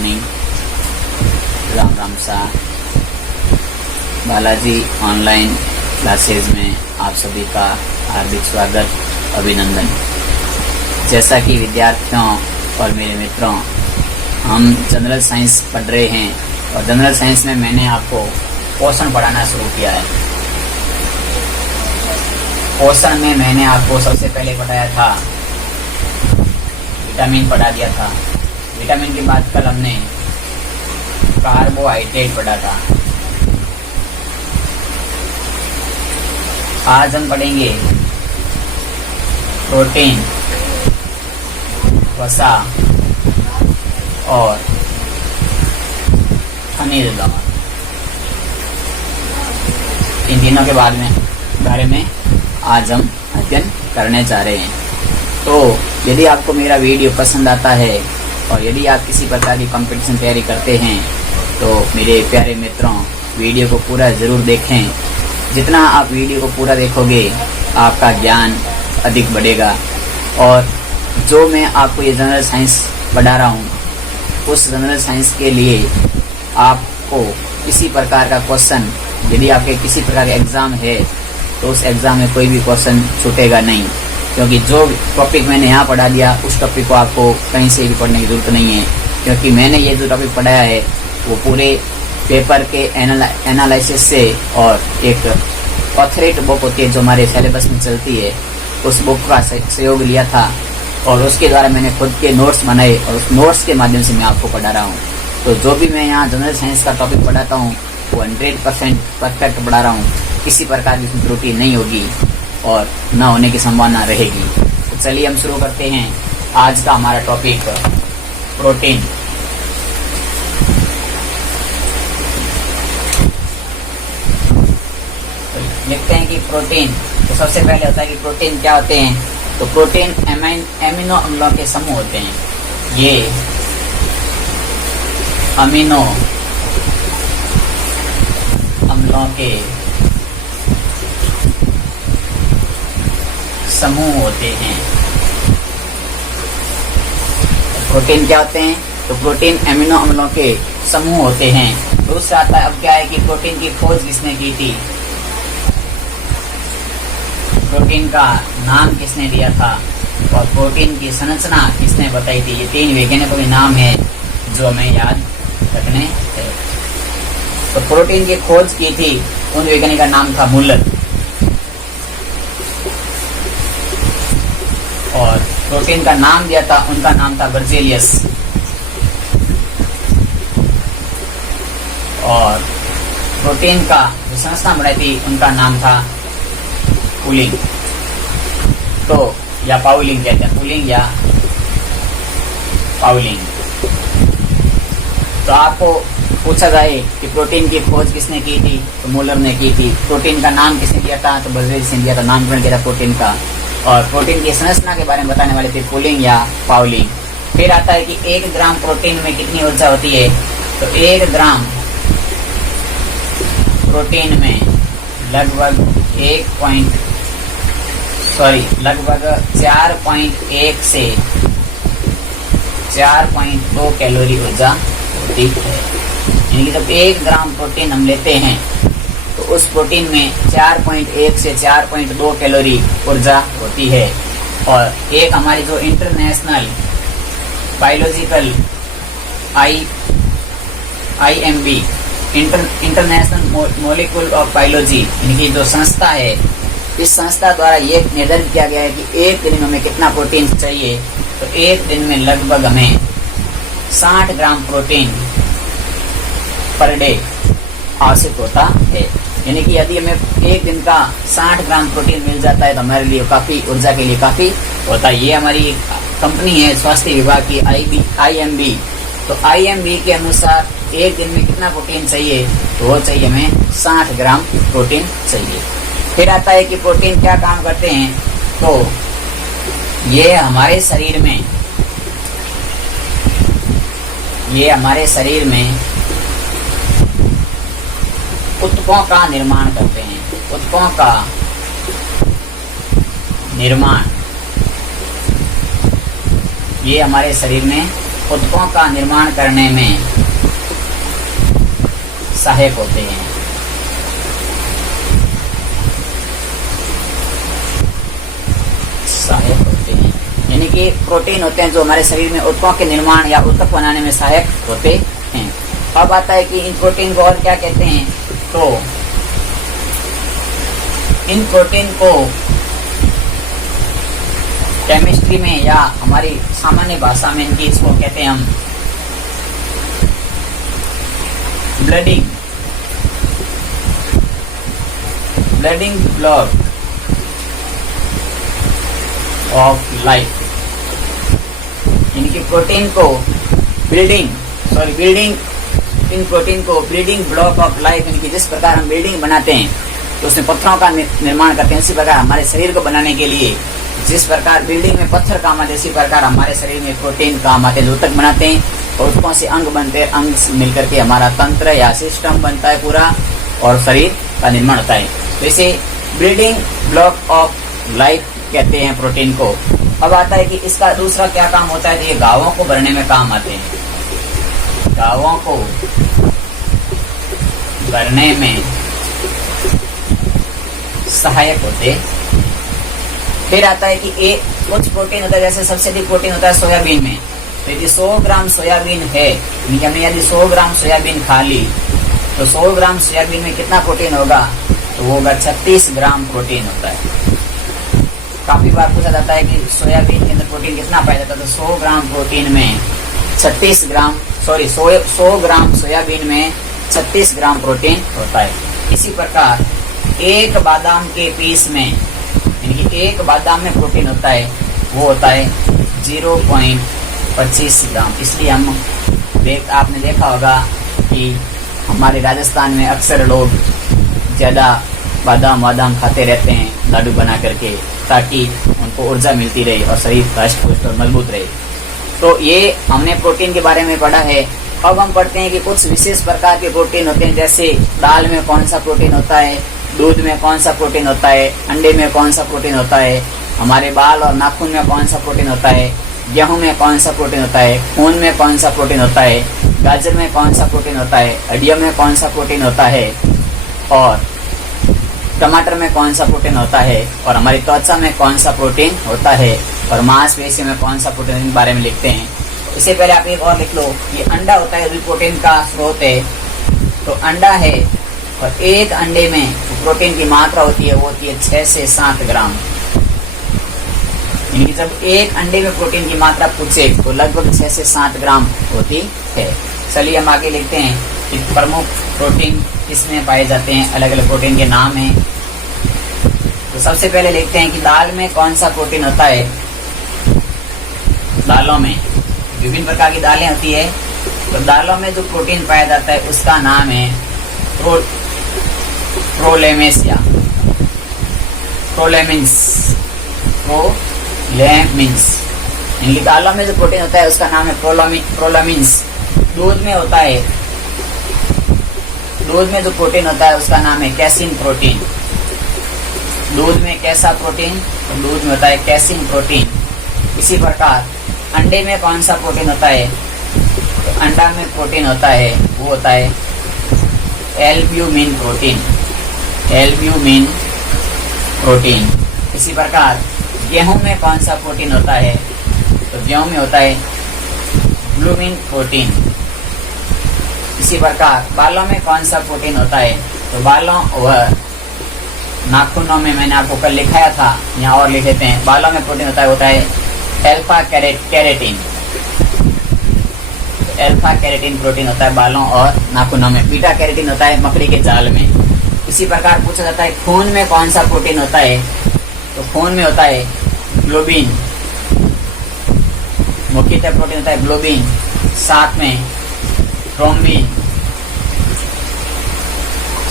Morning. Ram Ram सा। Balaji online classes में आप सभी का हार्दिक स्वागत, अभिनंदन। जैसा कि विद्यार्थियों और मेरे मित्रों, हम जनरल साइंस पढ़ रहे हैं और जनरल साइंस में मैंने आपको पोषण पढ़ाना शुरू किया है। पोषण में मैंने आपको सबसे पहले पढ़ाया था विटामिन, पढ़ा दिया था। विटामिन के बाद कल हमने कार्बोहाइड्रेट पढ़ा था। आज हम पढ़ेंगे प्रोटीन, वसा और खनिज लवण। इन तीनों के बारे में आज हम अध्ययन करने जा रहे हैं। तो यदि आपको मेरा वीडियो पसंद आता है और यदि आप किसी प्रकार की कंपटीशन तैयारी करते हैं तो मेरे प्यारे मित्रों, वीडियो को पूरा ज़रूर देखें। जितना आप वीडियो को पूरा देखोगे आपका ज्ञान अधिक बढ़ेगा। और जो मैं आपको ये जनरल साइंस पढ़ा रहा हूँ, उस जनरल साइंस के लिए आपको किसी प्रकार का क्वेश्चन, यदि आपके किसी प्रकार का एग्ज़ाम है तो उस एग्ज़ाम में कोई भी क्वेश्चन छूटेगा नहीं, क्योंकि जो टॉपिक मैंने यहाँ पढ़ा दिया उस टॉपिक को आपको कहीं से भी पढ़ने की जरूरत नहीं है। क्योंकि मैंने ये जो टॉपिक पढ़ाया है वो पूरे पेपर के एनालिसिस से और एक ऑथरेट बुक होती है जो हमारे सिलेबस में चलती है, उस बुक का सहयोग लिया था और उसके द्वारा मैंने खुद के नोट्स बनाए और उस नोट्स के माध्यम से मैं आपको पढ़ा रहा हूँ। तो जो भी मैं यहाँ जनरल साइंस का टॉपिक पढ़ाता हूँ वो 100% परफेक्ट पढ़ा रहा हूँ। किसी प्रकार की उसमें त्रुटि नहीं होगी और न होने की संभावना रहेगी। तो चलिए हम शुरू करते हैं आज का हमारा टॉपिक, प्रोटीन। लिखते हैं कि प्रोटीन, तो सबसे पहले होता है कि प्रोटीन क्या होते हैं। तो प्रोटीन एमिनो अम्लों के समूह होते हैं। ये अमीनो अम्लों के समूह होते हैं। प्रोटीन क्या होते हैं? तो प्रोटीन एमिनो अम्लों के समूह होते हैं। दूसरा आता है, अब क्या है कि प्रोटीन की खोज किसने की थी, प्रोटीन का नाम किसने दिया था और प्रोटीन की संरचना किसने बताई थी। ये तीन वैज्ञानिकों के नाम है जो हमें याद रखने हैं। तो प्रोटीन की खोज की थी, उन वैज्ञानिक का नाम था मुलर। और प्रोटीन का नाम दिया था, उनका नाम था बर्जेलियस। और प्रोटीन का जो संरचना बनाई थी उनका नाम था पुलिंग, तो या पाउलिंग कहते हैं, पुलिंग या पाउलिंग। तो आपको पूछा जाए कि प्रोटीन की खोज किसने की थी, तो मुलर ने की थी। प्रोटीन का नाम किसने दिया था, तो बर्जेलियस ने दिया था, नामकरण किया था प्रोटीन का। और प्रोटीन की संरचना के बारे में बताने वाले थे पुलिंग या पाउलिंग। फिर आता है कि 1 ग्राम प्रोटीन में कितनी ऊर्जा होती है। तो 1 ग्राम प्रोटीन में लगभग 4.1 से 4.2 कैलोरी ऊर्जा होती है। यानी कि जब 1 ग्राम प्रोटीन हम लेते हैं तो उस प्रोटीन में 4.1 से 4.2 कैलोरी ऊर्जा होती है। और एक हमारी जो international biological IMB international molecule of biology, यानी कि जो संस्था है, इस संस्था द्वारा ये निर्धारित किया गया है कि एक दिन में हमें कितना प्रोटीन चाहिए। तो एक दिन में लगभग हमें 60 ग्राम प्रोटीन पर डे आवश्यक होता है। यानी कि यदि हमें एक दिन का 60 ग्राम प्रोटीन मिल जाता है तो हमारे लिए काफ़ी, ऊर्जा के लिए काफ़ी होता है। ये हमारी कंपनी है स्वास्थ्य विभाग की IMB। तो IMB के अनुसार एक दिन में कितना प्रोटीन चाहिए, तो वो चाहिए हमें 60 ग्राम प्रोटीन चाहिए। फिर आता है कि प्रोटीन क्या काम करते हैं। तो ये हमारे शरीर में ऊतकों का निर्माण करते हैं। ऊतकों का निर्माण ये हमारे शरीर में ऊतकों का निर्माण करने में सहायक होते हैं। यानी कि प्रोटीन होते हैं जो हमारे शरीर में ऊतकों के निर्माण या ऊतक बनाने में सहायक होते हैं। अब आता है कि इन प्रोटीन को और क्या कहते हैं, तो इन प्रोटीन को केमिस्ट्री में या हमारी सामान्य भाषा में इनकी इसको कहते हैं हम ब्लडिंग ब्लॉक ऑफ लाइफ। इनकी प्रोटीन को इन प्रोटीन को बिल्डिंग ब्लॉक ऑफ लाइफ, यानी कि जिस प्रकार हम बिल्डिंग बनाते हैं तो उसमें पत्थरों का निर्माण करते हैं, उसी प्रकार हमारे शरीर को बनाने के लिए जिस प्रकार बिल्डिंग में पत्थर काम आते हैं, इसी प्रकार हमारे शरीर में प्रोटीन काम आते हैं, जो ऊतक बनाते हैं और ऊतकों से अंग बनते हैं, अंग मिलकर के हमारा तंत्र या सिस्टम बनता है पूरा और शरीर का निर्माण होता है। तो इसे बिल्डिंग ब्लॉक ऑफ लाइफ कहते हैं प्रोटीन को। अब आता है कि इसका दूसरा क्या काम होता है, तो ये घावों को भरने में काम आते हैं, घावों को भरने में सहायक होते। फिर आता है कि एक कुछ प्रोटीन होता है, जैसे सबसे अधिक प्रोटीन होता है सोयाबीन में। तो यदि 100 ग्राम सोयाबीन है, हमने यदि 100 ग्राम सोयाबीन खा ली तो 100 ग्राम सोयाबीन में कितना प्रोटीन होगा, तो वो होगा 36 ग्राम प्रोटीन होता है। काफी बार पूछा जाता है कि सोयाबीन के अंदर प्रोटीन कितना पाया जाता है, तो 100 ग्राम प्रोटीन में 100 ग्राम सोयाबीन में 36 ग्राम प्रोटीन होता है। इसी प्रकार एक बादाम के पीस में, यानी कि एक बादाम में प्रोटीन होता है, वो होता है 0.25 ग्राम। इसलिए आपने देखा होगा कि हमारे राजस्थान में अक्सर लोग ज्यादा बादाम खाते रहते हैं लाडू बना करके, ताकि उनको ऊर्जा मिलती रहे और शरीर हष्ट पुष्ट और मजबूत रहे। तो ये हमने प्रोटीन के बारे में पढ़ा है। अब हम पढ़ते हैं कि कुछ विशेष प्रकार के प्रोटीन होते हैं, जैसे दाल में कौन सा प्रोटीन होता है, दूध में कौन सा प्रोटीन होता है, अंडे में कौन सा प्रोटीन होता है, हमारे बाल और नाखून में कौन सा प्रोटीन होता है, गेहूं में कौन सा प्रोटीन होता है, खून में कौन सा प्रोटीन होता है, गाजर में कौन सा प्रोटीन होता है, हड्डियों में कौन सा प्रोटीन होता है, और टमाटर में कौन सा प्रोटीन होता है, और हमारी त्वचा में कौन सा प्रोटीन होता है, और मांसपेशी में कौन सा प्रोटीन के बारे में लिखते हैं। इससे पहले आप एक और लिख लो, ये अंडा होता है, प्रोटीन का स्रोत है। तो अंडा है और एक अंडे में प्रोटीन की मात्रा होती है, वो होती है 6 से 7 ग्राम। यानी जब एक अंडे में प्रोटीन की मात्रा पूछे तो लगभग 6 से 7 ग्राम होती है। चलिए हम आगे लिखते हैं कि प्रमुख प्रोटीन किसमें पाए जाते हैं, अलग अलग प्रोटीन के नाम हैं। तो सबसे पहले लिखते हैं कि दाल में कौन सा प्रोटीन होता है। दालों में विभिन्न प्रकार की दालें होती है, तो दालों में जो प्रोटीन पाया जाता है उसका नाम है प्रोलेमिन्स। इनकी दालों में जो प्रोटीन होता है उसका नाम है प्रोलेमिन्स। दूध में होता है, दूध में जो प्रोटीन होता है उसका नाम है कैसीन प्रोटीन। दूध में कैसा प्रोटीन, तो दूध में होता है कैसीन प्रोटीन। इसी प्रकार अंडे में कौन सा प्रोटीन होता है, तो अंडा में प्रोटीन होता है, वो होता है एल्ब्यूमिन प्रोटीन। इसी प्रकार गेहूं में कौन सा प्रोटीन होता है, तो गेहूं में होता है ग्लूमिन प्रोटीन। इसी प्रकार बालों में कौन सा प्रोटीन होता है, तो बालों और नाखूनों में मैंने आपको कल लिखाया था, यहाँ और लिख देते हैं। बालों में प्रोटीन होता है alpha keratin. Alpha keratin protein होता है बालों और नाखूनों में। बीटा कैरेटिन होता है मकड़ी के जाल में। इसी प्रकार पूछा जाता है खून में कौन सा प्रोटीन होता है, तो खून में होता है ग्लोबिन। मुख्यतः प्रोटीन होता है ग्लोबिन, साथ में थ्रोम्बिन,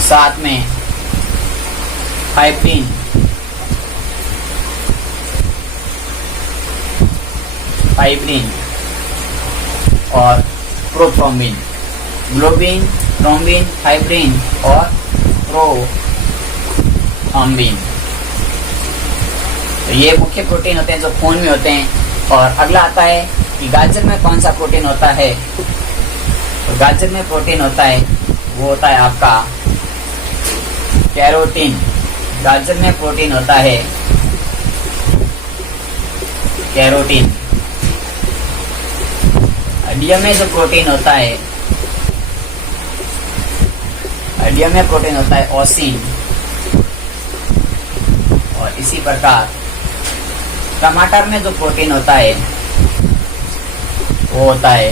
साथ में फाइब्रिन और प्रोथ्रोम्बिन। ग्लोबिन, थ्रोम्बिन, फाइब्रिन और प्रोथ्रोम्बिन, तो ये मुख्य प्रोटीन होते हैं जो खून में होते हैं। और अगला आता है कि गाजर में कौन सा प्रोटीन होता है। तो गाजर में प्रोटीन होता है, वो होता है आपका कैरोटीन। गाजर में प्रोटीन होता है कैरोटीन। हड्डियों में जो प्रोटीन होता है, हड्डियों में प्रोटीन होता है ओसिन। और इसी प्रकार टमाटर में जो प्रोटीन होता है वो होता है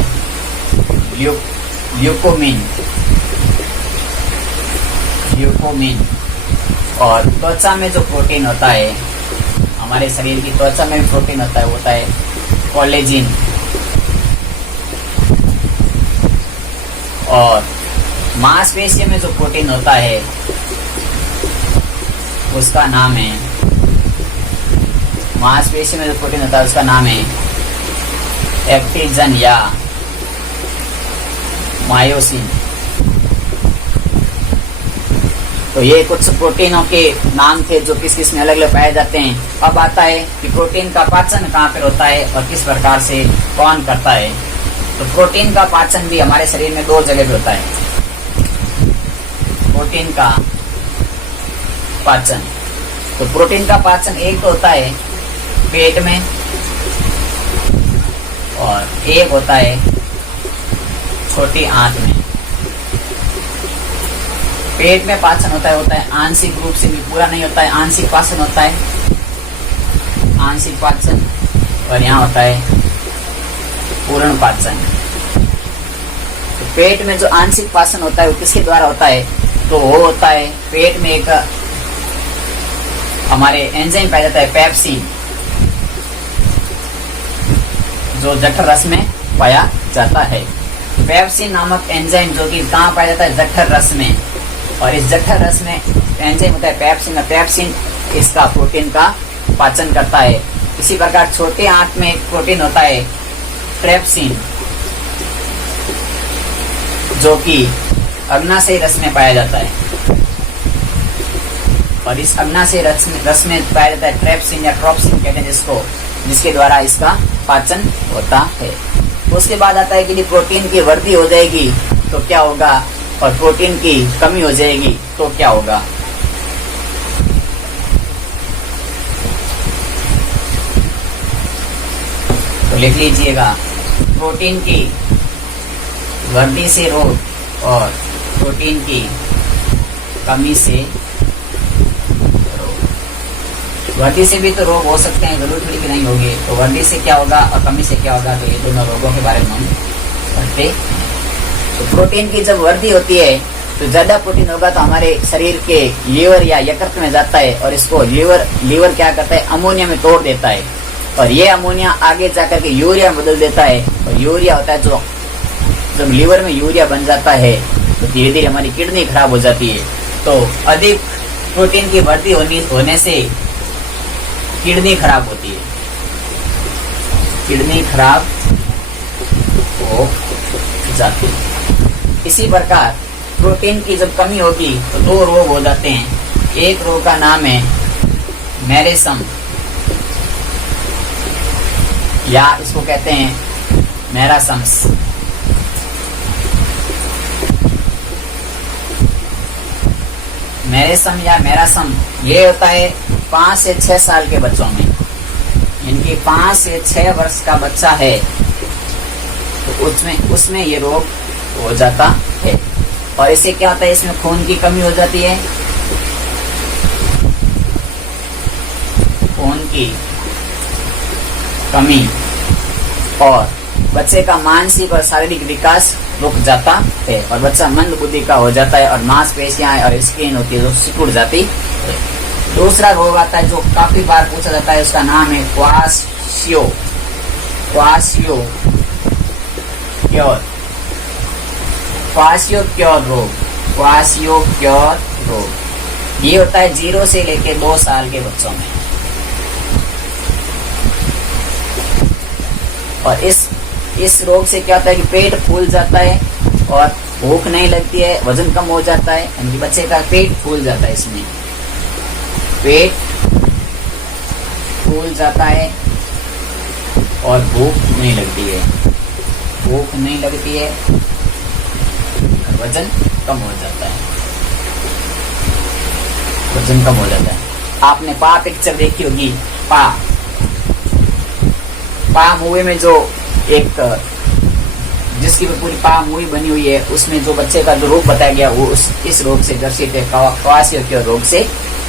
ल्यूकोमिन। ल्यूकोमिन। और त्वचा में जो प्रोटीन होता है, हमारे शरीर की त्वचा में भी प्रोटीन होता है, वो होता है कोलेजिन। और मांसपेशियों में जो प्रोटीन होता है उसका नाम है, मांसपेशियों में जो प्रोटीन होता है उसका नाम है एक्टिन या मायोसिन। तो ये कुछ प्रोटीनों के नाम थे जो किस किस में अलग अलग पाए जाते हैं। अब आता है कि प्रोटीन का पाचन कहाँ पर होता है और किस प्रकार से कौन करता है। तो प्रोटीन का पाचन भी हमारे शरीर में दो जगह पे होता है। प्रोटीन का पाचन, तो प्रोटीन का पाचन एक तो होता है पेट में और एक होता है छोटी आंत में। पेट में पाचन होता है आंशिक रूप से भी, पूरा नहीं होता है, आंशिक पाचन होता है, आंशिक पाचन। और यहाँ होता है पूर्ण पाचन। तो पेट में जो आंशिक पाचन होता है वो किसके द्वारा होता है, तो वो होता है पेट में एक हमारे एंजाइम पाया जाता है पेप्सिन, जो जठर रस में पाया जाता है। पेप्सिन नामक एंजाइम जो कि कहाँ पाया जाता है, जठर रस में। और इस जठर रस में एंजाइम होता है पेप्सिन। पेप्सिन इसका प्रोटीन का पाचन करता है। इसी प्रकार छोटे आंत में एक प्रोटीन होता है ट्रेप्सिन, जो कि अग्नाशय रस में पाया जाता है। और इस अग्नाशय रस में पाया जाता है ट्रेप्सिन या ट्रोप्सिन कहते हैं जिसको, जिसके द्वारा इसका पाचन होता है। उसके बाद आता है कि प्रोटीन की वृद्धि हो जाएगी तो क्या होगा, और प्रोटीन की कमी हो जाएगी तो क्या होगा। तो लिख लीजिएगा, प्रोटीन की वृद्धि से रोग और प्रोटीन की कमी से रोग। वृद्धि से भी तो रोग हो सकते हैं, जरूर थोड़ी कि नहीं होंगे। तो वृद्धि से क्या होगा और कमी से क्या होगा, तो ये दोनों रोगों के बारे में हम पढ़ते हैं। तो प्रोटीन की जब वृद्धि होती है तो ज्यादा प्रोटीन होगा तो हमारे शरीर के लीवर या यकृत में जाता है और इसको लीवर क्या करता है, अमोनिया में तोड़ देता है। और ये अमोनिया आगे जाकर के यूरिया में बदल देता है। और यूरिया होता है जो जब लीवर में यूरिया बन जाता है तो धीरे धीरे हमारी किडनी खराब हो जाती है। तो अधिक प्रोटीन की वृद्धि होने से किडनी खराब होती है, किडनी खराब हो जाती है। इसी प्रकार प्रोटीन की जब कमी होगी तो दो रोग हो जाते हैं। एक रोग का नाम है मेरेसम, या इसको कहते हैं मैरासम्स। मेरेसम या मैरासम ये होता है 5 से 6 साल के बच्चों में। इनकी 5 से 6 वर्ष का बच्चा है तो उसमें ये रोग हो जाता है। और इससे क्या होता है, इसमें खून की कमी हो जाती है, खून की कमी, और बच्चे का मानसिक और शारीरिक विकास रुक जाता है और बच्चा मंद बुद्धि का हो जाता है और मांसपेशियां और स्किन होती है जो सिकुड़ जाती है। दूसरा रोग आता है जो काफी बार पूछा जाता है, उसका नाम है क्वाशियोक्योर रोग। क्वाशियोक्योर रोग ये होता है 0 से लेके 2 साल के बच्चों में। और इस रोग से क्या होता है कि पेट फूल जाता है और भूख नहीं लगती है, वजन कम हो जाता है, यानी बच्चे का पेट फूल जाता है। इसमें पेट फूल जाता है और भूख नहीं लगती है, भूख नहीं लगती है, वजन कम हो जाता है, वजन कम हो जाता है। आपने पा पिक्चर देखी होगी, पा मूवी में जो एक जिसकी पूरी पा मूवी बनी हुई है, उसमें जो बच्चे का जो रोग बताया गया वो इस रोग से ग्रसित है, क्वासियोक्योर रोग से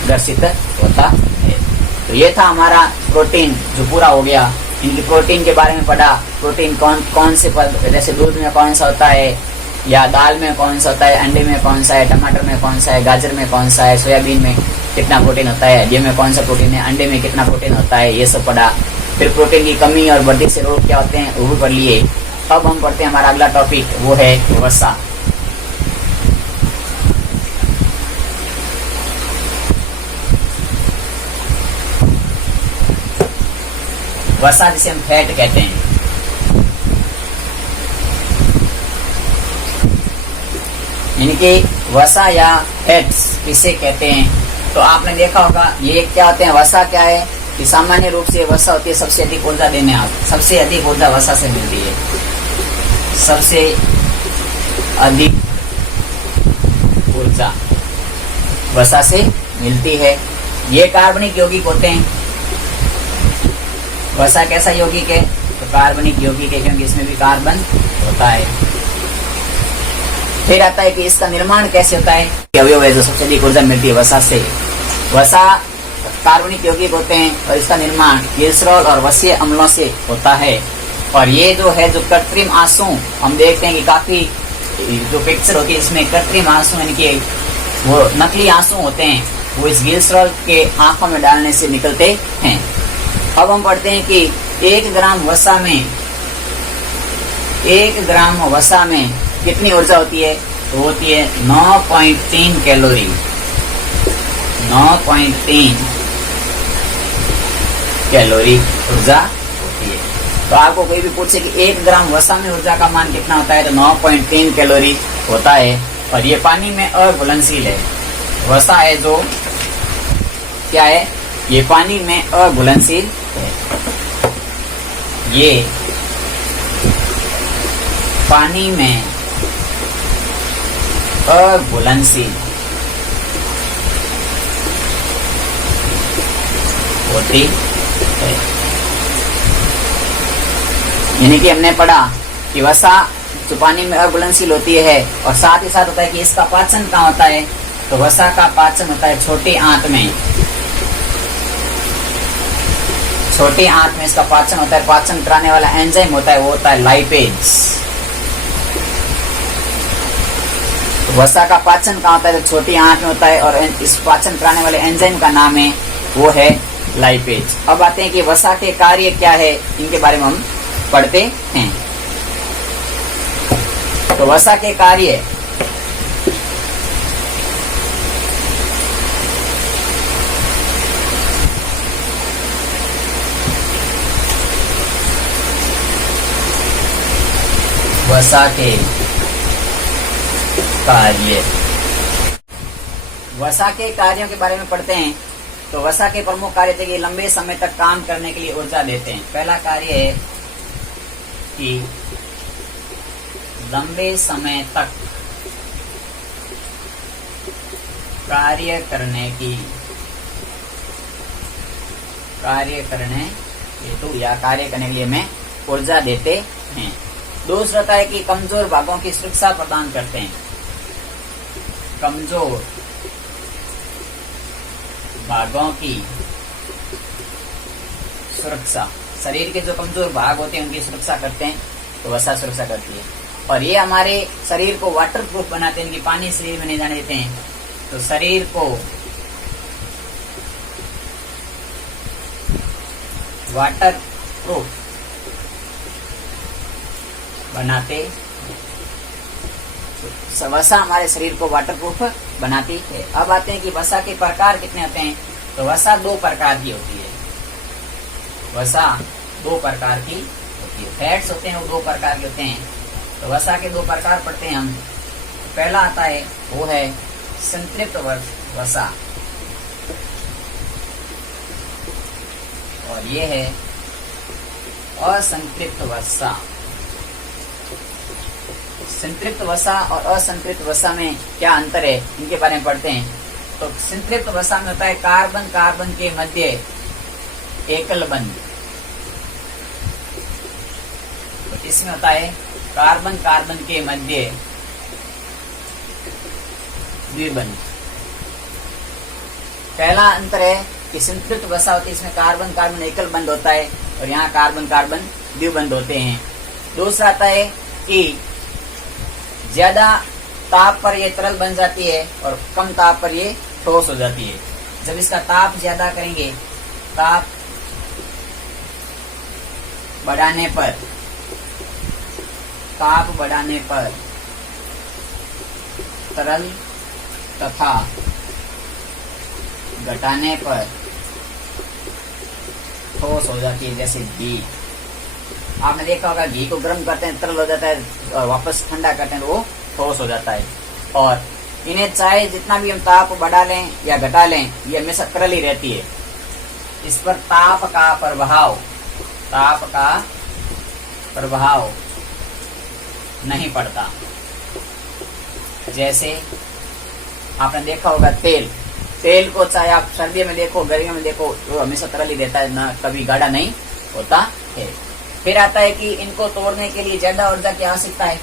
ग्रसित होता है। तो ये था हमारा प्रोटीन जो पूरा हो गया। इनकी प्रोटीन के बारे में पढ़ा, प्रोटीन कौन कौन से जैसे दूध में कौन सा होता है, या दाल में कौन सा होता है, अंडे में कौन सा है, टमाटर में कौन सा है, गाजर में कौन सा है, सोयाबीन में कितना प्रोटीन होता है, ये में कौन सा प्रोटीन है, अंडे में कितना प्रोटीन होता है, ये सब पढ़ा। फिर प्रोटीन की कमी और वृद्धि से रोग क्या होते हैं वो भी पढ़ लिए। अब हम पढ़ते हैं हमारा अगला टॉपिक, वो है वसा। वसा जिसे हम फैट कहते हैं। यानी कि वसा या फैट्स किसे कहते हैं, तो आपने देखा होगा ये क्या होते हैं। वसा क्या है कि सामान्य रूप से वसा होती है सबसे अधिक ऊर्जा देने वाली, सबसे अधिक ऊर्जा वसा से मिलती है, सबसे अधिक ऊर्जा वसा से मिलती है। ये कार्बनिक यौगिक होते हैं। वसा कैसा यौगिक है, तो कार्बनिक यौगिक है, क्योंकि इसमें भी कार्बन होता है। फिर आता है कि इसका निर्माण कैसे होता है, अवयव है जो सबसे अधिक ऊर्जा मिलती है वसा से। वसा कार्बनिक यौगिक होते हैं और इसका निर्माण ग्लिसरॉल और वसीय अम्लों से होता है। और ये जो है जो कृत्रिम आंसू हम देखते हैं कि काफी जो पिक्चर होती है इसमें कृत्रिम आंसू यानी कि वो नकली आंसू होते हैं, वो इस ग्लिसरॉल के आंखों में डालने से निकलते हैं। अब हम पढ़ते हैं कि 1 ग्राम वसा में कितनी ऊर्जा होती है, तो होती है 9.3 कैलोरी। 9.3 कैलोरी ऊर्जा होती है। तो आपको कोई भी पूछे कि 1 ग्राम वसा में ऊर्जा का मान कितना होता है, तो 9.3 कैलोरी होता है। और ये पानी में अघुलनशील है। वसा है जो क्या है, ये पानी में अघुलनशील है। ये पानी में अघुलनशील होती है। यानी कि हमने पढ़ा कि वसा जो पानी में अघुलनशील होती है, और साथ ही साथ होता है कि इसका पाचन कहाँ होता है, तो वसा का पाचन होता है छोटी आंत में। छोटी आंत में इसका पाचन होता है। पाचन कराने वाला एंजाइम होता है, वो होता है लाइपेज। वसा का पाचन कहाँ होता है, तो छोटी आंत में होता है, और इस पाचन कराने वाले एंजाइम का नाम है वो है लाइपेज। अब आते हैं कि वसा के कार्य क्या है, इनके बारे में हम पढ़ते हैं। तो वसा के कार्य, वसा के कार्य, वसा के कार्यों के बारे में पढ़ते हैं। तो वसा के प्रमुख कार्य थे कि लंबे समय तक काम करने के लिए ऊर्जा देते हैं। पहला कार्य है कि लंबे समय तक कार्य करने हेतु या कार्य करने के लिए हमें ऊर्जा देते हैं। दूसरा है कि कमजोर भागों की सुरक्षा प्रदान करते हैं। कमजोर भागों की सुरक्षा, शरीर के जो कमजोर भाग होते हैं उनकी सुरक्षा करते हैं, तो वसा सुरक्षा करती है। और ये हमारे शरीर को वाटर प्रूफ बनाते हैं कि पानी शरीर में नहीं जाने देते हैं। तो शरीर को वाटर प्रूफ बनाते, वसा हमारे शरीर को वाटर प्रूफ बनाती है। अब आते हैं कि वसा के प्रकार कितने होते हैं, तो वसा 2 प्रकार की होती है। वसा 2 प्रकार की होती है। फैट्स होते हैं वो 2 प्रकार के होते हैं। तो वसा के 2 प्रकार पढ़ते हैं हम। पहला आता है वो है संतृप्त वसा, और ये है असंतृप्त वसा। संतृप्त वसा और असंतृप्त वसा में क्या अंतर है, इनके बारे में पढ़ते हैं। तो संतृप्त वसा में होता है कार्बन कार्बन के मध्य एकल बंध। तो इसमें होता है कार्बन कार्बन के मध्य द्विबंध। पहला अंतर है कि संतृप्त वसा होती है, इसमें कार्बन कार्बन एकल बंध होता है और यहाँ कार्बन कार्बन द्विबंध होते हैं। दूसरा आता है कि ज्यादा ताप पर ये तरल बन जाती है और कम ताप पर ये ठोस हो जाती है। जब इसका ताप ज्यादा करेंगे, ताप बढ़ाने पर तरल तथा घटाने पर ठोस हो जाती है। जैसे घी, आपने देखा होगा घी को गर्म करते हैं तरल हो जाता है और वापस ठंडा करते हैं तो वो ठोस हो जाता है। और इन्हें चाहे जितना भी हम ताप बढ़ा लें या घटा लें, ये हमेशा तरल ही रहती है। इस पर ताप का प्रभाव नहीं पड़ता। जैसे आपने देखा होगा तेल को चाहे आप सर्दियों में देखो गर्मियों में देखो, वो हमेशा तरल ही रहता है, ना कभी गाढ़ा नहीं होता है। फिर आता है कि इनको तोड़ने के लिए ज्यादा ऊर्जा की आवश्यकता है।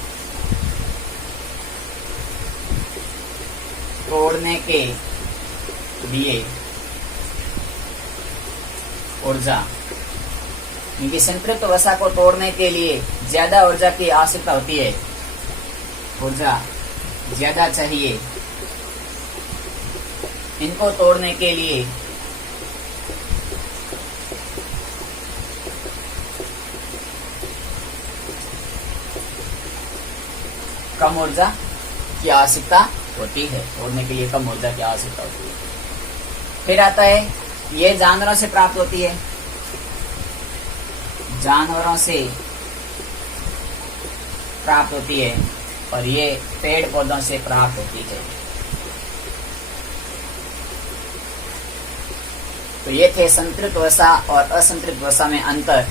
तोड़ने के लिए ऊर्जा, क्योंकि संतृप्त वसा को तोड़ने के लिए ज्यादा ऊर्जा की आवश्यकता होती है, ऊर्जा ज्यादा चाहिए। इनको तोड़ने के लिए कम ऊर्जा की आवश्यकता होती है, तोड़ने के लिए कम ऊर्जा की आवश्यकता होती है। फिर आता है ये जानवरों से प्राप्त होती है, जानवरों से प्राप्त होती है और ये पेड़ पौधों से प्राप्त होती है। तो ये थे संतृप्त वसा और असंतृप्त वसा में अंतर।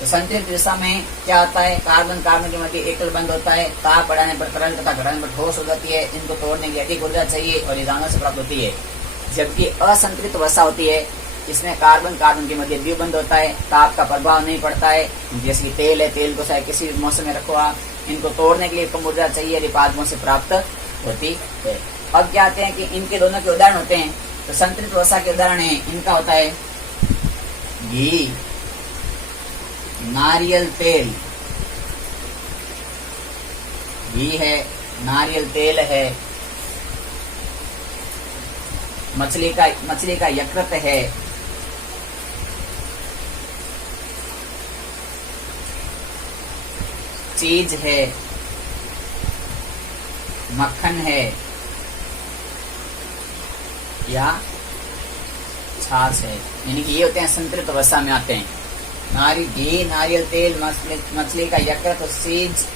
तो संतृप्त वसा में क्या होता है, कार्बन कार्बन के मध्य एकल बंध होता है, ताप बढ़ाने पर तरल तथा घटाने पर ठोस हो जाती है, इनको तोड़ने के लिए अधिक ऊर्जा चाहिए और ये जानवरों से प्राप्त होती है। जबकि असंतृप्त वसा होती है, इसमें कार्बन कार्बन के मध्य द्विबंध होता है, ताप का प्रभाव नहीं पड़ता है। जैसे कि तेल है, तेल को चाहे किसी भी मौसम में रखो आप, इनको तोड़ने के लिए कम ऊर्जा चाहिए, ये पादपों से प्राप्त होती है। अब क्या आते हैं कि इनके दोनों के उदाहरण होते हैं। तो संतृप्त वसा के उदाहरण है, इनका होता है घी, नारियल तेल, घी है, नारियल तेल है, मछली का यकृत है, चीज है, मक्खन है या छाछ है। यानी कि ये होते हैं संतृप्त वसा में आते हैं। घी, नारियल तेल, मछली का यकृत, चीज,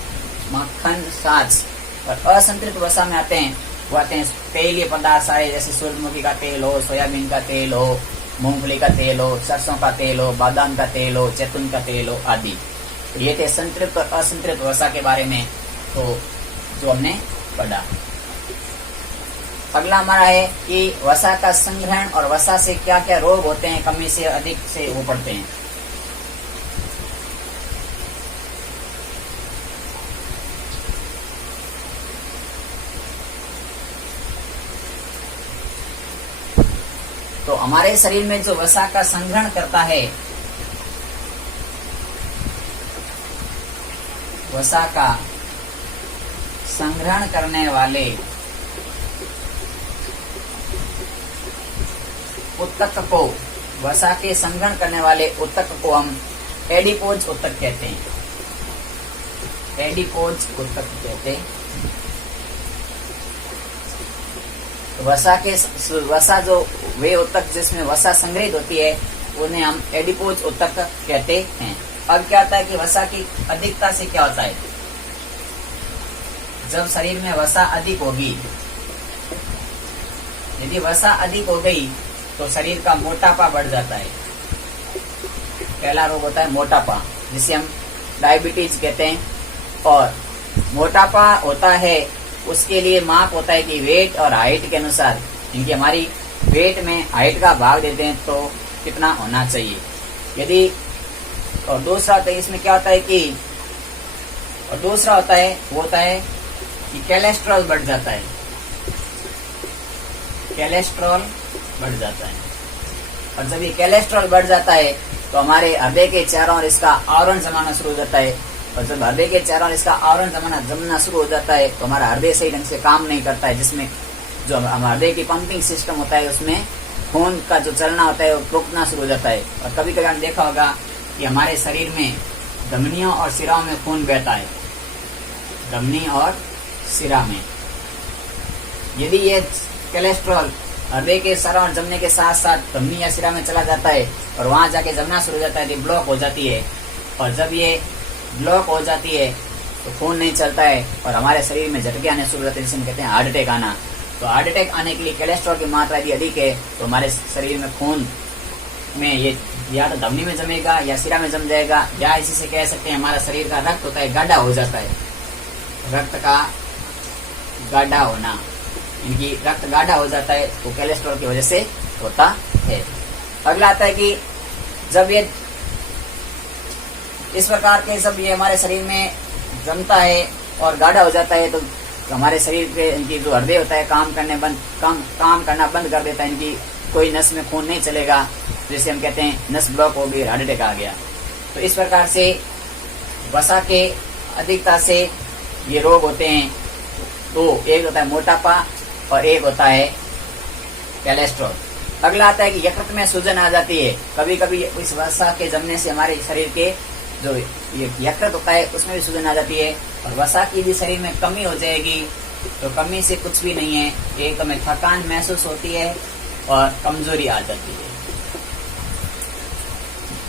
मक्खन, छाछ। और असंतृप्त वसा में आते हैं, वो आते हैं तेलीय पदार्थ सारे, जैसे सूरजमुखी का तेल हो, सोयाबीन का तेल हो, मूंगफली का तेल हो, सरसों का तेल हो, बादाम का तेल हो, जैतून का तेल हो आदि। तो ये थे संतृप्त और असंतृप्त वसा के बारे में तो जो हमने पढ़ा। अगला हमारा है कि वसा का संग्रहण और वसा से क्या क्या रोग होते हैं, कमी से अधिक से वो पड़ते हैं। तो हमारे शरीर में जो वसा का संग्रहण करता है, वसा का संग्रहण करने वाले उत्तक को, वसा के संग्रहण करने वाले उत्तक को हम एडिपोज उत्तक कहते हैं। एडिपोज उत्तक कहते हैं। वसा जो वे उत्तक जिसमें वसा संग्रहित होती है, उन्हें हम एडिपोज उत्तक कहते हैं। अब क्या होता है कि वसा की अधिकता से क्या होता है, जब शरीर में वसा अधिक होगी, यदि वसा अधिक हो गई तो शरीर का मोटापा बढ़ जाता है। पहला रोग होता है मोटापा। जिसे हम डायबिटीज कहते हैं। और मोटापा होता है, उसके लिए माप होता है कि वेट और हाइट के अनुसार, इनकी हमारी वेट में हाइट का भाग देते हैं तो कितना होना चाहिए। यदि और दूसरा होता है, इसमें क्या होता है कि और दूसरा होता है वो होता है कि कोलेस्ट्रॉल बढ़ जाता है, कोलेस्ट्रॉल बढ़ जाता है। और जब ये कोलेस्ट्रॉल बढ़ जाता है तो हमारे हृदय के चारों ओर इसका आवरण जमाना शुरू हो जाता है। और जब हृदय के चारों ओर इसका आवरण जमना शुरू हो जाता है तो हमारा हृदय सही ढंग से काम नहीं करता है, जिसमें जो हमारे हृदय की पंपिंग सिस्टम होता है उसमें खून का जो चलना होता है वो रुकना शुरू हो जाता है। और कभी कभी हमने देखा होगा कि हमारे शरीर में धमनियों और सिराओं में खून बहता है, धमनी और सिरा में। यदि ये कोलेस्ट्रॉल हृदय के सरा और जमने के साथ साथ धमनी या सिरा में चला जाता है और वहां जाके जमना शुरू हो जाता है, तो ब्लॉक हो जाती है। और जब ये ब्लॉक हो जाती है तो खून नहीं चलता है और हमारे शरीर में झटके आने शुरू हो जाते हैं, जिसे हम कहते हैं हार्ट अटैक आना। तो हार्ट अटैक आने के लिए कोलेस्ट्रॉल की मात्रा यदि अधिक है तो हमारे शरीर में खून में ये या तो धमनी में जमेगा या सिरा में जम जाएगा, या इसी से कह सकते हैं हमारा शरीर का रक्त होता है गाढ़ा हो जाता है, रक्त का गाढ़ा होना, इनकी रक्त गाढ़ा हो जाता है तो कोलेस्ट्रॉल की वजह से होता है। अगला आता है कि जब ये इस प्रकार के सब ये हमारे शरीर में जमता है और गाढ़ा हो जाता है तो हमारे शरीर के इनकी जो हृदय होता है काम करना बंद कर देता है, इनकी कोई नस में खून नहीं चलेगा, जिसे हम कहते हैं नस ब्लॉक हो गई, हार्ट अटैक आ गया। तो इस प्रकार से वसा के अधिकता से ये रोग होते हैं। तो एक होता है मोटापा और एक होता है कोलेस्ट्रॉल। अगला आता है कि यकृत में सूजन आ जाती है। कभी कभी इस वसा के जमने से हमारे शरीर के जो ये यकृत होता है उसमें भी सूजन आ जाती है। और वसा की भी शरीर में कमी हो जाएगी तो कमी से कुछ भी नहीं है, एक हमें थकान महसूस होती है और कमजोरी आ जाती है।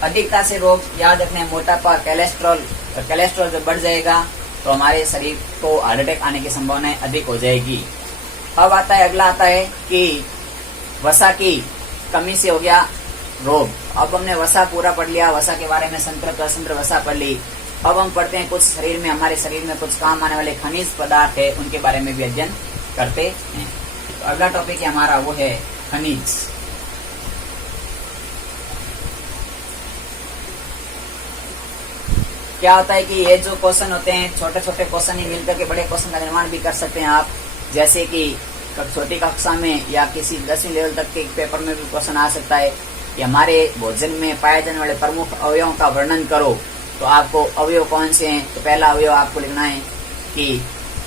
अधिकता से रोग याद रखने मोटापा, कोलेस्ट्रॉल, और कोलेस्ट्रॉल जब बढ़ जाएगा तो हमारे शरीर को हार्ट अटैक आने की संभावनाएं अधिक हो जाएगी। अब आता है अगला आता है कि वसा की कमी से हो गया रोग। अब हमने वसा पूरा पढ़ लिया, वसा के बारे में संतृप्त असंतृप्त वसा पढ़ ली। अब हम पढ़ते हैं कुछ शरीर में हमारे शरीर में कुछ काम आने वाले खनिज पदार्थ है, उनके बारे में भी अध्ययन करते हैं। तो अगला टॉपिक है हमारा वो है खनिज। क्या होता है कि ये जो क्वेश्चन होते हैं छोटे छोटे क्वेश्चन ही मिलकर के बड़े क्वेश्चन का निर्माण भी कर सकते हैं आप। जैसे कि छोटी कक्षा में या किसी 10वीं लेवल तक के पेपर में भी क्वेश्चन आ सकता है कि हमारे भोजन में पाए जाने वाले प्रमुख अवयवों का वर्णन करो। तो आपको अवयव कौन से हैं, तो पहला अवयव आपको लिखना है कि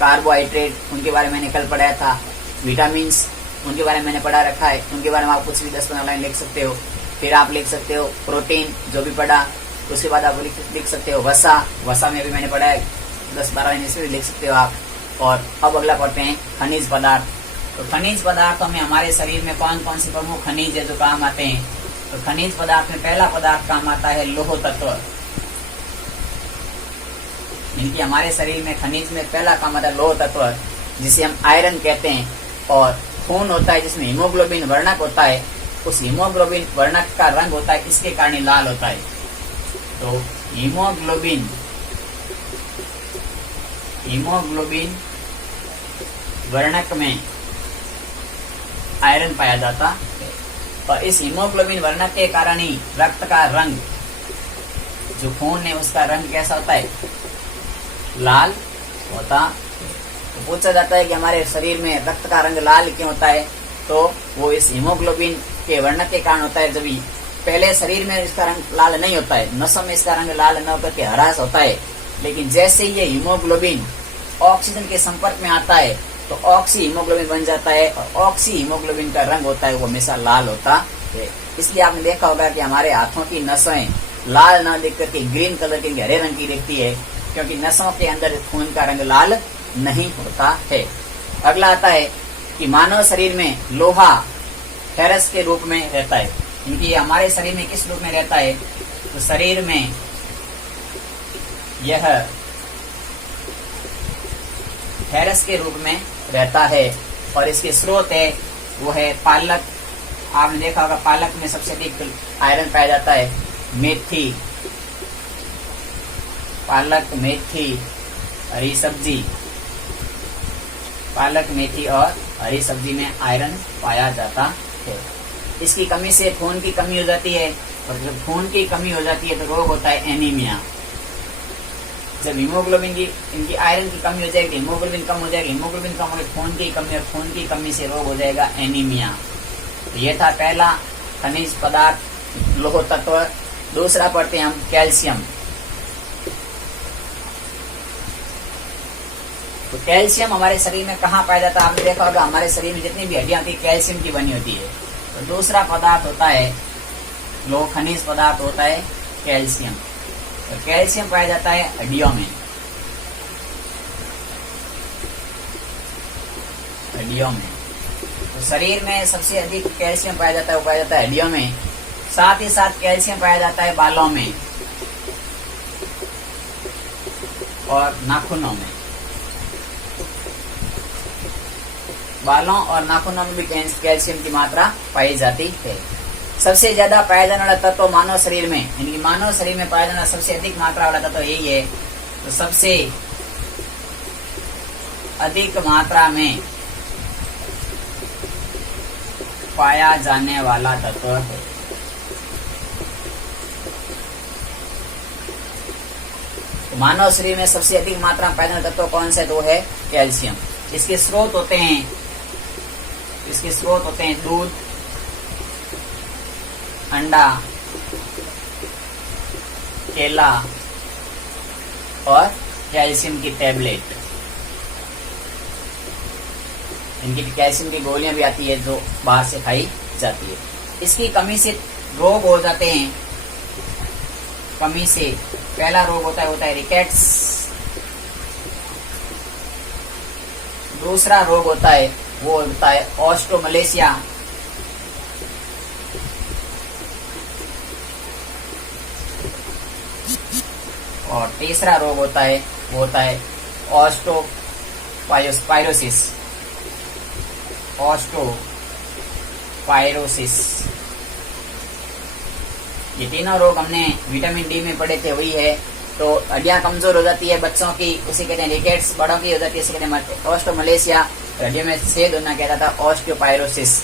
कार्बोहाइड्रेट, उनके बारे में मैंने कल पढ़ाया था। विटामिन्स, उनके बारे में मैंने पढ़ा रखा है, उनके बारे में आप कुछ भी 10-15 लाइन लिख सकते हो। फिर आप लिख सकते हो प्रोटीन, जो भी पढ़ा। उसके बाद आप लिख सकते हो वसा, वसा में भी मैंने पढ़ा है 10-12 लाइन, इसमें भी लिख सकते हो आप। और अब अगला पढ़ते हैं खनिज पदार्थ। तो खनिज पदार्थों में हमारे शरीर में कौन कौन से प्रमुख खनिज है जो काम आते हैं। तो खनिज पदार्थ में पहला पदार्थ काम आता है लौह तत्व। इनकी हमारे शरीर में खनिज में पहला काम आता है लौह तत्व, जिसे हम आयरन कहते हैं। और खून होता है जिसमें हीमोग्लोबिन वर्णक होता है, उस हीमोग्लोबिन वर्णक का रंग होता है, इसके कारण लाल होता है। तो हीमोग्लोबिन वर्णक में आयरन पाया जाता है। और इस हीमोग्लोबिन वर्णक के कारण ही रक्त का रंग, जो खून है उसका रंग कैसा होता है, लाल होता। तो पूछा जाता है कि हमारे शरीर में रक्त का रंग लाल क्यों होता है, तो वो इस हीमोग्लोबिन के वर्णक के कारण होता है। जब पहले शरीर में इसका रंग लाल नहीं होता है, नसों में इसका रंग लाल न होकर के हरास होता है, लेकिन जैसे ये हीमोग्लोबिन ऑक्सीजन के संपर्क में आता है तो ऑक्सी हीमोग्लोबिन बन जाता है। और ऑक्सी हीमोग्लोबिन का रंग होता है वो हमेशा लाल होता है। इसलिए आपने देखा होगा कि हमारे हाथों की नसें लाल न दिख करके ग्रीन कलर की, हरे रंग की दिखती है, क्योंकि नसों के अंदर खून का रंग लाल नहीं होता है। अगला आता है कि मानव शरीर में लोहा फेरस के रूप में रहता है। इनकी हमारे शरीर में किस रूप में रहता है, तो शरीर में यह फेरस के रूप में रहता है। और इसके स्रोत है वो है पालक। आपने देखा होगा पालक में सबसे अधिक आयरन पाया जाता है। मेथी, पालक, मेथी, हरी सब्जी, पालक, मेथी और हरी सब्जी में आयरन पाया जाता है। इसकी कमी से खून की कमी हो जाती है, और जब खून की कमी हो जाती है तो रोग होता है एनीमिया। जब हीमोग्लोबिन की इनकी आयरन की कमी हो जाएगी, हीमोग्लोबिन कम हो जाएगी, हीमोग्लोबिन कम हो खून की कमी, और खून की कमी से रोग हो जाएगा एनीमिया। तो ये था पहला खनिज पदार्थ लोह तत्व। दूसरा पढ़ते हैं हम कैल्शियम। तो कैल्शियम हमारे शरीर में कहाँ पाया जाता है? आपने देखा होगा हमारे शरीर में जितनी भी हड्डियां होती है कैल्शियम की बनी होती है। तो दूसरा पदार्थ होता है लोह खनिज पदार्थ होता है कैल्शियम। तो कैल्शियम पाया जाता है हड्डियों में, हड्डियों में। तो शरीर में सबसे अधिक कैल्शियम पाया जाता है, वो पाया जाता है हड्डियों में। साथ ही साथ कैल्शियम पाया जाता है बालों में और नाखूनों में। बालों और नाखूनों में भी कैल्शियम की मात्रा पाई जाती है। सबसे ज्यादा पाया जाने वाला तत्व मानव शरीर में, यानी कि मानव शरीर में पाया जाना सबसे अधिक मात्रा वाला तत्व यही है। तो सबसे अधिक मात्रा में पाया जाने वाला तत्व है। तो मानव शरीर में सबसे अधिक मात्रा में पाया जाने वाला तत्व कौन सा है? तो है कैल्शियम। इसके स्रोत होते हैं दूध, अंडा, केला और कैल्शियम की टैबलेट। इनकी कैल्शियम की गोलियां भी आती है जो बाहर से खाई जाती है। इसकी कमी से रोग हो जाते हैं। कमी से पहला रोग होता है रिकेट्स। दूसरा रोग होता है ऑस्ट्रोमलेशिया। और तीसरा रोग होता है ऑस्टोपाइरोसिस। ये तीनों रोग हमने विटामिन डी में पढ़े थे, वही है। तो हड्डियां कमजोर हो जाती है बच्चों की, उसे कहते हैं रिकेट्स। बड़ों की हो जाती है, उसे कहते हैं ऑस्ट्रोमलेशिया। हड्डियों में छेद होना कहता था ऑस्टियोपाइरोसिस।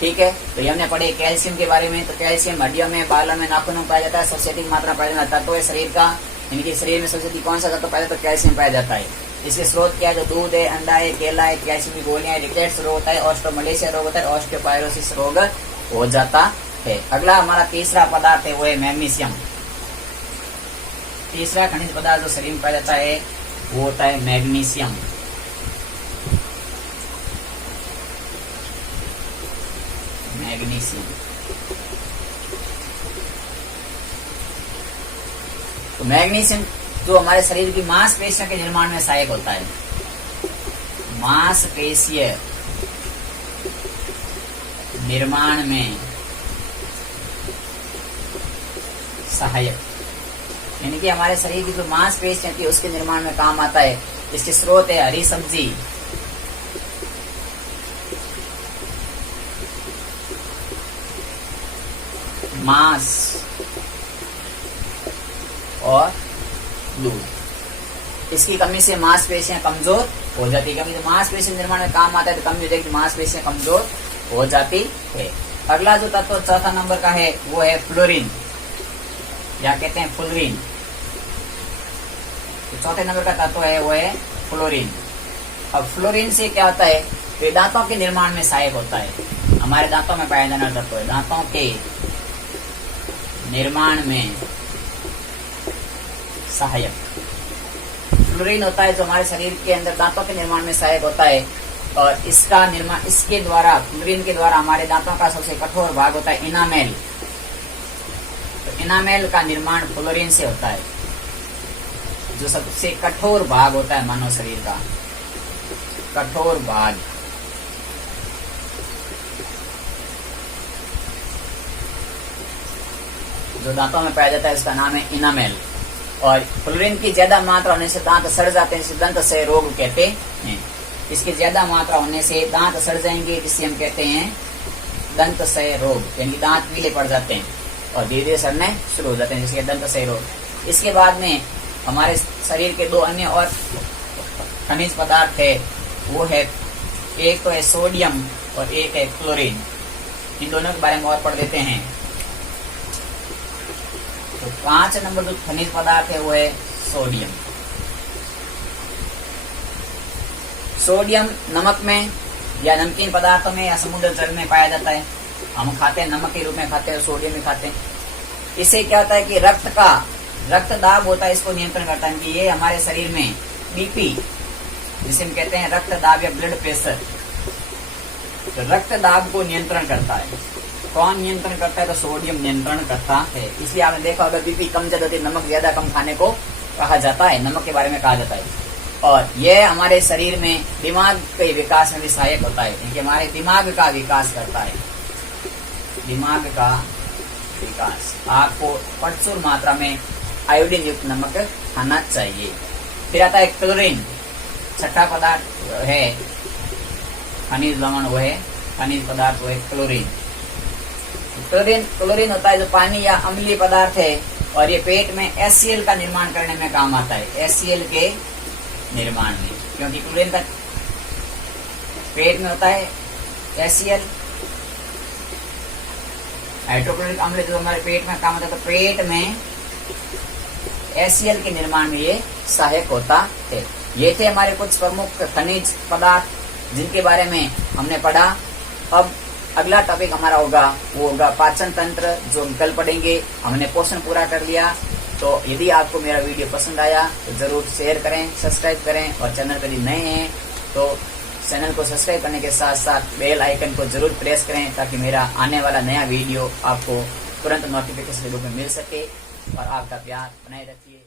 ठीक है, तो ये हमने पढ़े कैल्शियम के बारे में। तो कैल्शियम हड्डियों में, बालों में, नाखूनों में पाया जाता है। सबसे अधिक मात्रा पाया जाता है तत्व है शरीर का, इनके शरीर में सबसे अधिक कौन सा तत्व पाया जाता है? तो कैल्शियम पाया जाता है। इसके स्रोत क्या है? तो दूध है, अंडा है, केला है, कैल्शियम की गोलियां है, रिकेट्स रोग होता है, ऑस्ट्रोमलेशिया रोग होता है, ऑस्टियोपाइरोसिस रोग हो जाता है। अगला हमारा तीसरा पदार्थ है वो है मैग्नीशियम। तीसरा खनिज पदार्थ जो शरीर में पाया जाता है वो होता है मैग्नीशियम। मैग्नीशियम तो मैग्नीशियम जो हमारे शरीर की मांसपेशियों के निर्माण में सहायक होता है। मांसपेशीय निर्माण में सहायक, यानी कि हमारे शरीर की जो मांसपेशियां थी उसके निर्माण में काम आता है। इसके स्रोत है हरी सब्जी, मांस और दूध। इसकी कमी से मांसपेशियां कमजोर हो जाती है, क्योंकि मांसपेशी निर्माण में काम आता है तो कमी हो जाएगी, मांसपेशियां कमजोर हो जाती है। अगला जो तत्व चौथा नंबर का है वो है फ्लोरीन, या कहते हैं फुलरीन। तो चौथे नंबर का तत्व है वो है फ्लोरीन। अब फ्लोरीन से क्या होता है? ये दांतों के निर्माण में सहायक होता है। हमारे दांतों में पाया जाने वाला तत्व है, दांतों के निर्माण में सहायक फ्लोरीन होता है, जो हमारे शरीर के अंदर दांतों के निर्माण में सहायक होता है। और इसका निर्माण, इसके द्वारा, फ्लोरीन के द्वारा हमारे दांतों का सबसे कठोर भाग होता है इनामेल। तो इनामेल का निर्माण फ्लोरीन से होता है, जो सबसे कठोर भाग होता है मानव शरीर का, कठोर भाग। जो दांतों में पाया जाता है उसका नाम है इनामेल। और फ्लोरीन की ज्यादा मात्रा होने से दांत सड़ जाते हैं, जिसे दंत क्षय रोग कहते हैं। इसकी ज्यादा मात्रा होने से दांत सड़ जाएंगे, जिसे हम कहते हैं दंत क्षय रोग, यानी दांत पीले पड़ जाते हैं और धीरे धीरे सड़ने शुरू हो जाते हैं, जिसके दंत क्षय रोग। इसके बाद में हमारे शरीर के दो अन्य और खनिज पदार्थ है, वो है एक तो है सोडियम और एक है क्लोरीन। इन दोनों के बारे में और पढ़ देते हैं। तो 5 नंबर जो खनिज पदार्थ है वो है सोडियम। सोडियम नमक में या नमकीन पदार्थों में या समुद्र जल में पाया जाता है। हम खाते हैं, नमक के रूप में खाते हैं, सोडियम में खाते हैं। इससे क्या होता है कि रक्त दाब होता है, इसको नियंत्रण करता है। कि ये हमारे शरीर में बीपी, जिसे हम कहते हैं रक्त दाब या ब्लड प्रेशर, तो रक्त दाब को नियंत्रण करता है। कौन नियंत्रण करता है? तो सोडियम नियंत्रण करता है। इसलिए आपने देखा अगर बीपी कम ज्यादा होती है, नमक ज्यादा कम खाने को कहा जाता है, नमक के बारे में कहा जाता है। और यह हमारे शरीर में दिमाग के विकास में भी सहायक होता है, क्योंकि हमारे दिमाग का विकास करता है। दिमाग का विकास। आपको प्रचुर मात्रा में आयोडीन युक्त नमक खाना चाहिए। फिर आता है क्लोरीन, छठा पदार्थ है खनिज लवण, वो है खनिज पदार्थ, वो है क्लोरीन। क्लोरीन होता है जो पानी या अम्लीय पदार्थ है, और ये पेट में HCl का निर्माण करने में काम आता है। HCl के निर्माण में, क्योंकि क्लोरीन का पेट में होता है HCl, हाइड्रोक्लोरिक अम्ल, जो हमारे पेट में काम होता है। तो पेट में HCl के निर्माण में ये सहायक होता है। ये थे हमारे कुछ प्रमुख खनिज पदार्थ जिनके बारे में हमने पढ़ा। अब अगला टॉपिक हमारा होगा, वो होगा पाचन तंत्र, जो हम कल पढ़ेंगे। हमने पोर्शन पूरा कर लिया। तो यदि आपको मेरा वीडियो पसंद आया तो जरूर शेयर करें, सब्सक्राइब करें, और चैनल पर यदि नए हैं तो चैनल को सब्सक्राइब करने के साथ साथ बेल आइकन को जरूर प्रेस करें, ताकि मेरा आने वाला नया वीडियो आपको तुरंत नोटिफिकेशन के रूप में मिल सके। और आपका प्यार बनाए रखिए।